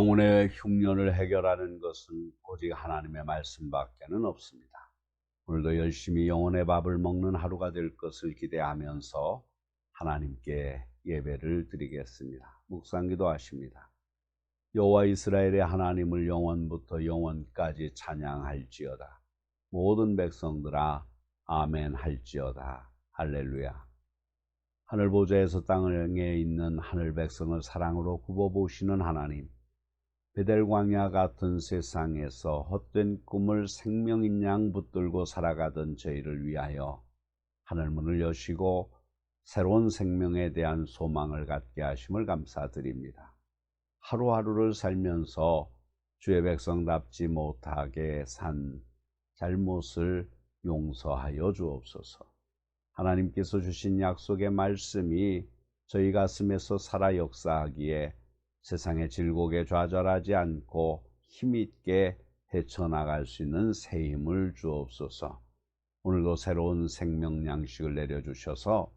영혼의 흉년을 해결하는 것은 오직 하나님의 말씀밖에는 없습니다. 오늘도 열심히 영혼의 밥을 먹는 하루가 될 것을 기대하면서 하나님께 예배를 드리겠습니다. 묵상기도 하십니다. 여호와 이스라엘의 하나님을 영원부터 영원까지 찬양할지어다. 모든 백성들아 아멘 할지어다. 할렐루야. 하늘 보좌에서 땅에 있는 하늘 백성을 사랑으로 굽어보시는 하나님, 베델 광야 같은 세상에서 헛된 꿈을 생명인 양 붙들고 살아가던 저희를 위하여 하늘문을 여시고 새로운 생명에 대한 소망을 갖게 하심을 감사드립니다. 하루하루를 살면서 주의 백성답지 못하게 산 잘못을 용서하여 주옵소서. 하나님께서 주신 약속의 말씀이 저희 가슴에서 살아 역사하기에 세상의 질곡에 좌절하지 않고 힘있게 헤쳐나갈 수 있는 새 힘을 주옵소서. 오늘도 새로운 생명 양식을 내려주셔서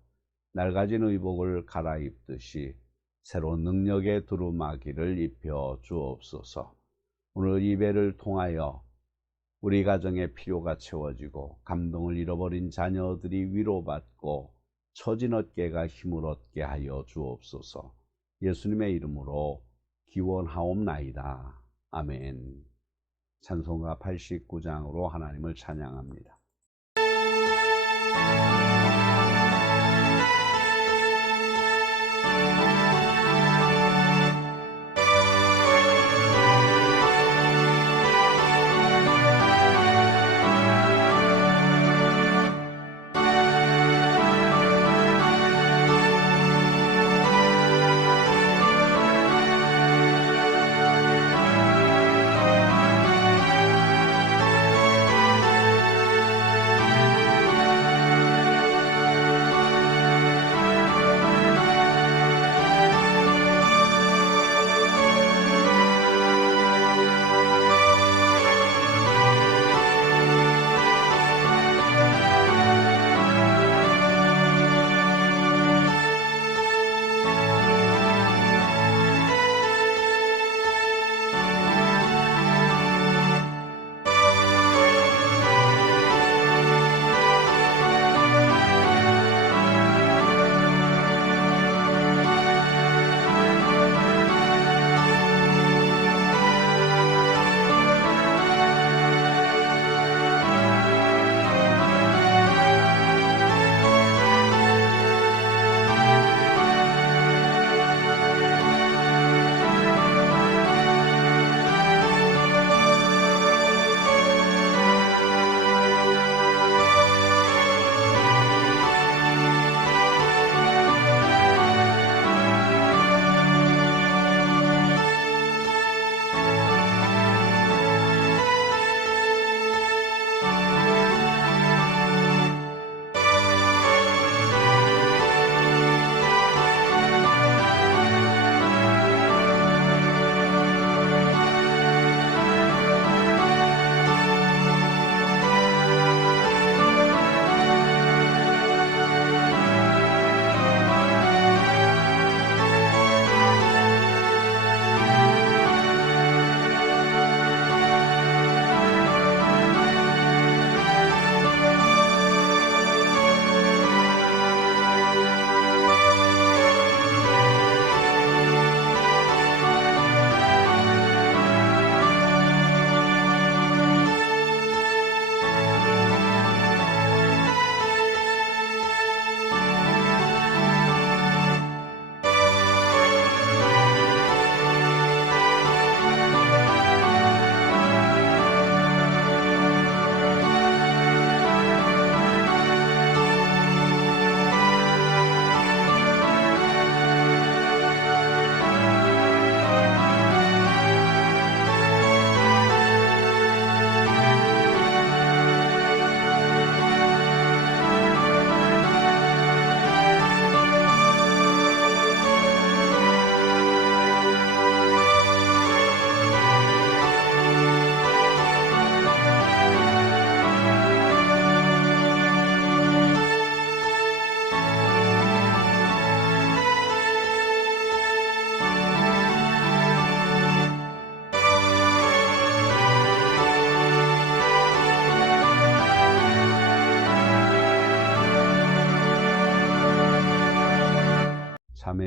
낡아진 의복을 갈아입듯이 새로운 능력의 두루마기를 입혀 주옵소서. 오늘 예배를 통하여 우리 가정의 필요가 채워지고 감동을 잃어버린 자녀들이 위로받고 처진 어깨가 힘을 얻게 하여 주옵소서. 예수님의 이름으로 기원하옵나이다. 아멘. 찬송가 89장으로 하나님을 찬양합니다.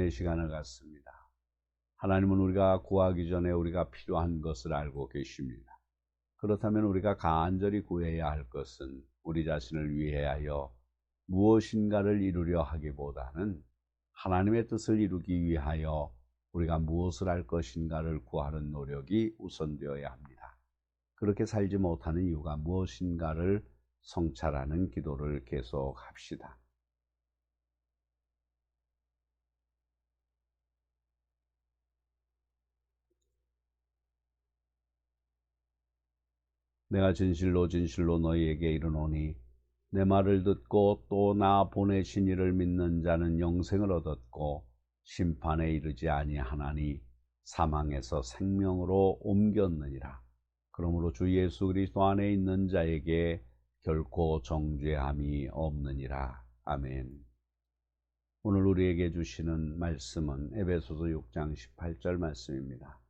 기도의 시간을 갖습니다. 하나님은 우리가 구하기 전에 우리가 필요한 것을 알고 계십니다. 그렇다면 우리가 간절히 구해야 할 것은 우리 자신을 위하여 무엇인가를 이루려 하기보다는 하나님의 뜻을 이루기 위하여 우리가 무엇을 할 것인가를 구하는 노력이 우선되어야 합니다. 그렇게 살지 못하는 이유가 무엇인가를 성찰하는 기도를 계속합시다. 내가 진실로 진실로 너희에게 이르노니 내 말을 듣고 또 나 보내신 이를 믿는 자는 영생을 얻었고 심판에 이르지 아니하나니 사망에서 생명으로 옮겼느니라. 그러므로 주 예수 그리스도 안에 있는 자에게 결코 정죄함이 없느니라. 아멘. 오늘 우리에게 주시는 말씀은 에베소서 6장 18절 말씀입니다.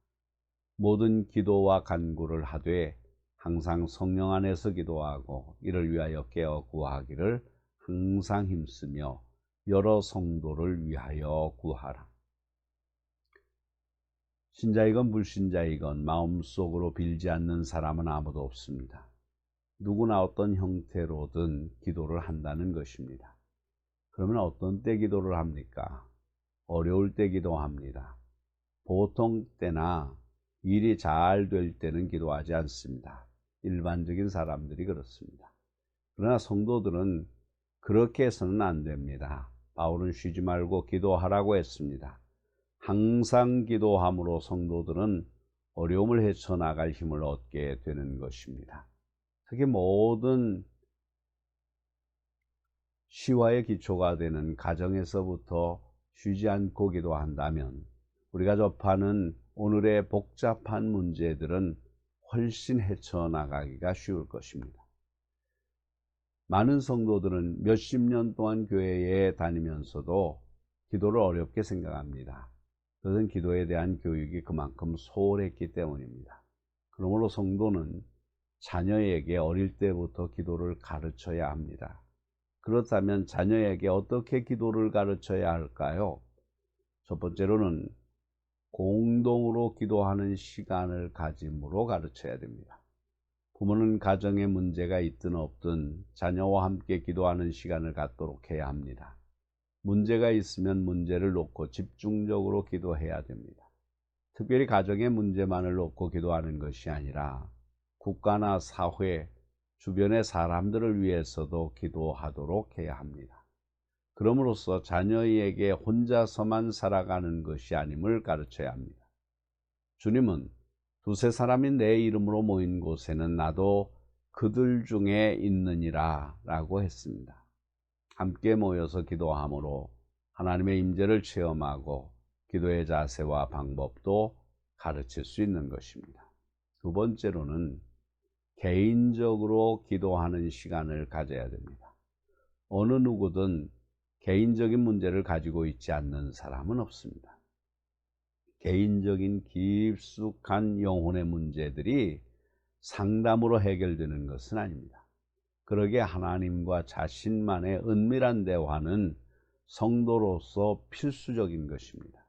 모든 기도와 간구를 하되 항상 성령 안에서 기도하고 이를 위하여 깨어 구하기를 항상 힘쓰며 여러 성도를 위하여 구하라. 신자이건 불신자이건 마음속으로 빌지 않는 사람은 아무도 없습니다. 누구나 어떤 형태로든 기도를 한다는 것입니다. 그러면 어떤 때 기도를 합니까? 어려울 때 기도합니다. 보통 때나 일이 잘 될 때는 기도하지 않습니다. 일반적인 사람들이 그렇습니다. 그러나 성도들은 그렇게 해서는 안 됩니다. 바울은 쉬지 말고 기도하라고 했습니다. 항상 기도함으로 성도들은 어려움을 헤쳐나갈 힘을 얻게 되는 것입니다. 특히 모든 시와의 기초가 되는 가정에서부터 쉬지 않고 기도한다면 우리가 접하는 오늘의 복잡한 문제들은 훨씬 헤쳐나가기가 쉬울 것입니다. 많은 성도들은 몇십 년 동안 교회에 다니면서도 기도를 어렵게 생각합니다. 그것은 기도에 대한 교육이 그만큼 소홀했기 때문입니다. 그러므로 성도는 자녀에게 어릴 때부터 기도를 가르쳐야 합니다. 그렇다면 자녀에게 어떻게 기도를 가르쳐야 할까요? 첫 번째로는 공동으로 기도하는 시간을 가짐으로 가르쳐야 됩니다. 부모는 가정에 문제가 있든 없든 자녀와 함께 기도하는 시간을 갖도록 해야 합니다. 문제가 있으면 문제를 놓고 집중적으로 기도해야 됩니다. 특별히 가정의 문제만을 놓고 기도하는 것이 아니라 국가나 사회, 주변의 사람들을 위해서도 기도하도록 해야 합니다. 그럼으로써 자녀에게 혼자서만 살아가는 것이 아님을 가르쳐야 합니다. 주님은 두세 사람이 내 이름으로 모인 곳에는 나도 그들 중에 있느니라 라고 했습니다. 함께 모여서 기도함으로 하나님의 임재를 체험하고 기도의 자세와 방법도 가르칠 수 있는 것입니다. 두 번째로는 개인적으로 기도하는 시간을 가져야 됩니다. 어느 누구든 개인적인 문제를 가지고 있지 않는 사람은 없습니다. 개인적인 깊숙한 영혼의 문제들이 상담으로 해결되는 것은 아닙니다. 그러기에 하나님과 자신만의 은밀한 대화는 성도로서 필수적인 것입니다.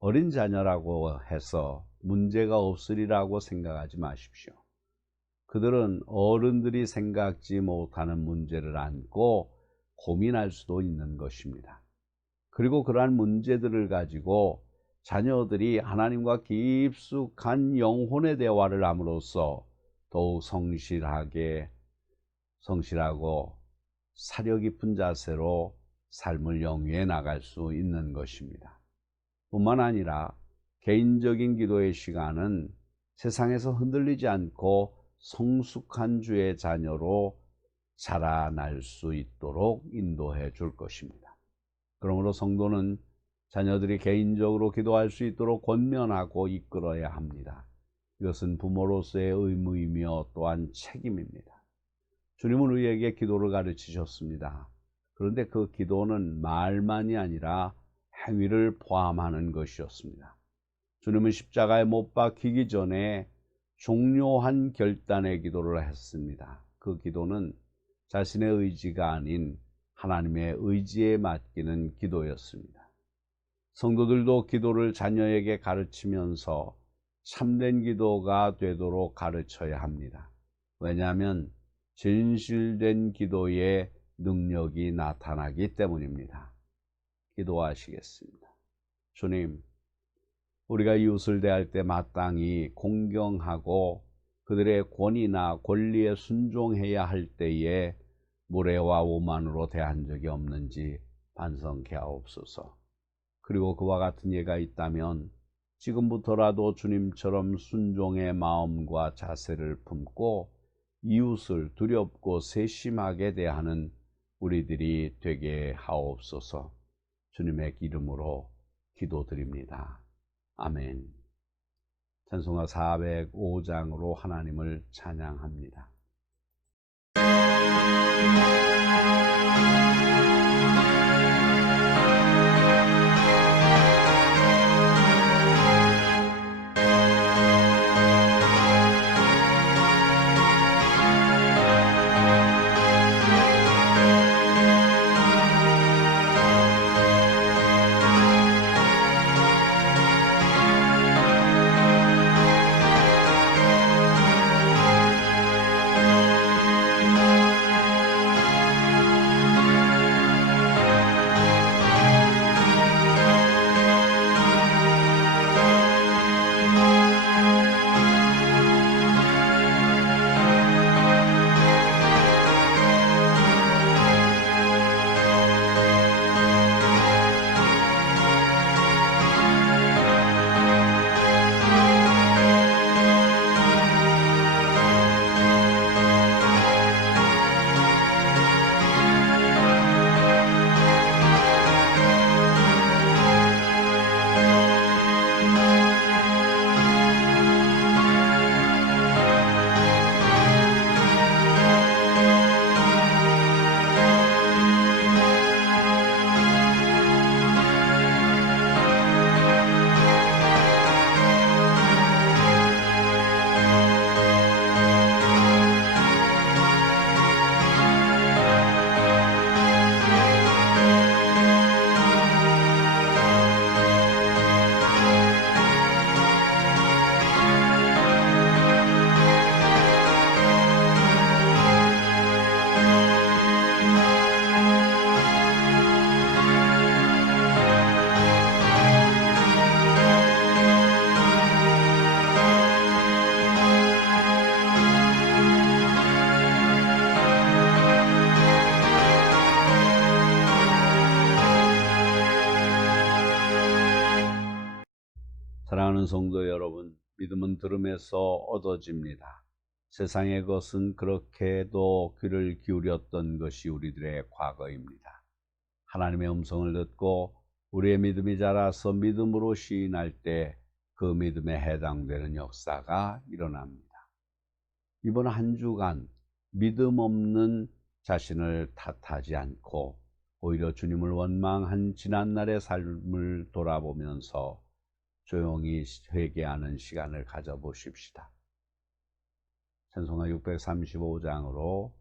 어린 자녀라고 해서 문제가 없으리라고 생각하지 마십시오. 그들은 어른들이 생각지 못하는 문제를 안고 고민할 수도 있는 것입니다. 그리고 그러한 문제들을 가지고 자녀들이 하나님과 깊숙한 영혼의 대화를 함으로써 더욱 성실하고 사려 깊은 자세로 삶을 영위해 나갈 수 있는 것입니다. 뿐만 아니라 개인적인 기도의 시간은 세상에서 흔들리지 않고 성숙한 주의 자녀로 자라날 수 있도록 인도해 줄 것입니다. 그러므로 성도는 자녀들이 개인적으로 기도할 수 있도록 권면하고 이끌어야 합니다. 이것은 부모로서의 의무이며 또한 책임입니다. 주님은 우리에게 기도를 가르치셨습니다. 그런데 그 기도는 말만이 아니라 행위를 포함하는 것이었습니다. 주님은 십자가에 못 박히기 전에 중요한 결단의 기도를 했습니다. 그 기도는 자신의 의지가 아닌 하나님의 의지에 맡기는 기도였습니다. 성도들도 기도를 자녀에게 가르치면서 참된 기도가 되도록 가르쳐야 합니다. 왜냐하면 진실된 기도에 능력이 나타나기 때문입니다. 기도하시겠습니다. 주님, 우리가 이웃을 대할 때 마땅히 공경하고 그들의 권위나 권리에 순종해야 할 때에 무례와 오만으로 대한 적이 없는지 반성케 하옵소서. 그리고 그와 같은 예가 있다면 지금부터라도 주님처럼 순종의 마음과 자세를 품고 이웃을 두렵고 세심하게 대하는 우리들이 되게 하옵소서. 주님의 이름으로 기도드립니다. 아멘. 찬송가 405장으로 하나님을 찬양합니다. 사랑하는 성도 여러분, 믿음은 들음에서 얻어집니다. 세상의 것은 그렇게도 귀를 기울였던 것이 우리들의 과거입니다. 하나님의 음성을 듣고 우리의 믿음이 자라서 믿음으로 시인할 때 그 믿음에 해당되는 역사가 일어납니다. 이번 한 주간 믿음 없는 자신을 탓하지 않고 오히려 주님을 원망한 지난날의 삶을 돌아보면서 조용히 회개하는 시간을 가져보십시다. 찬송가 635장으로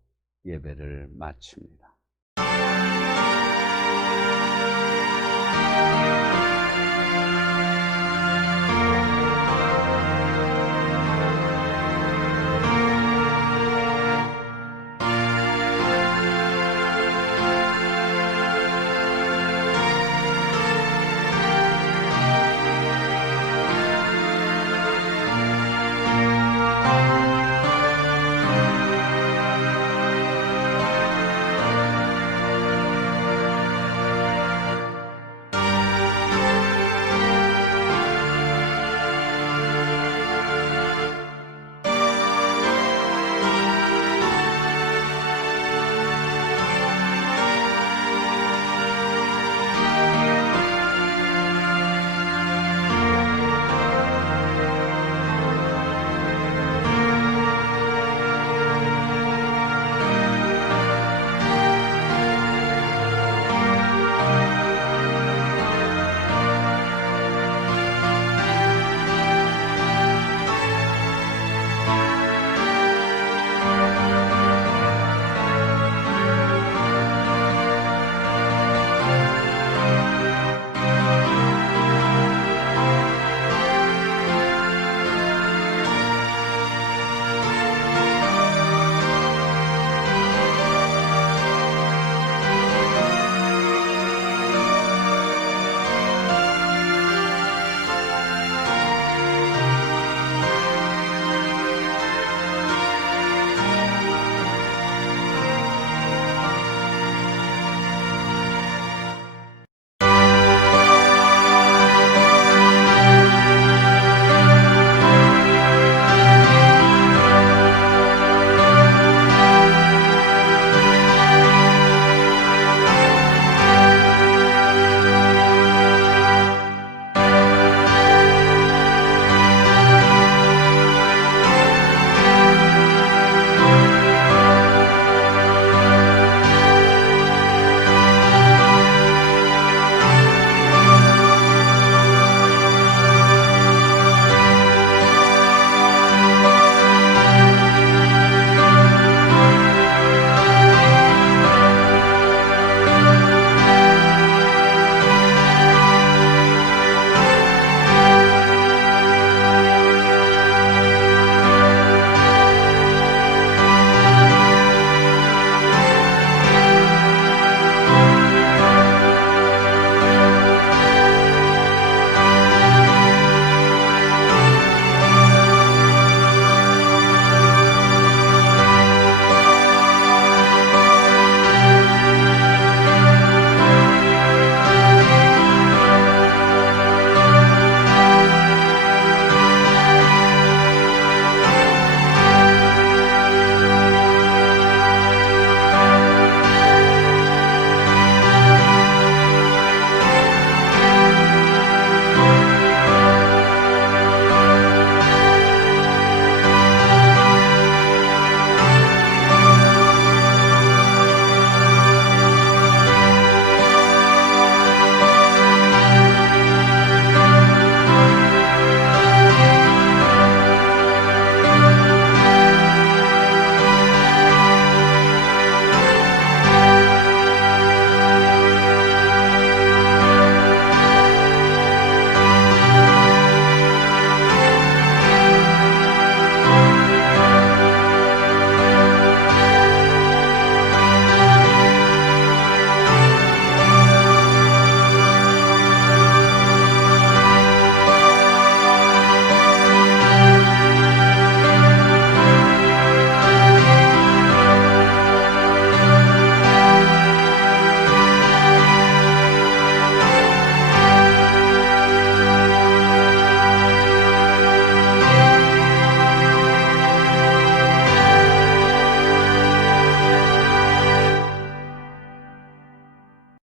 예배를 마칩니다.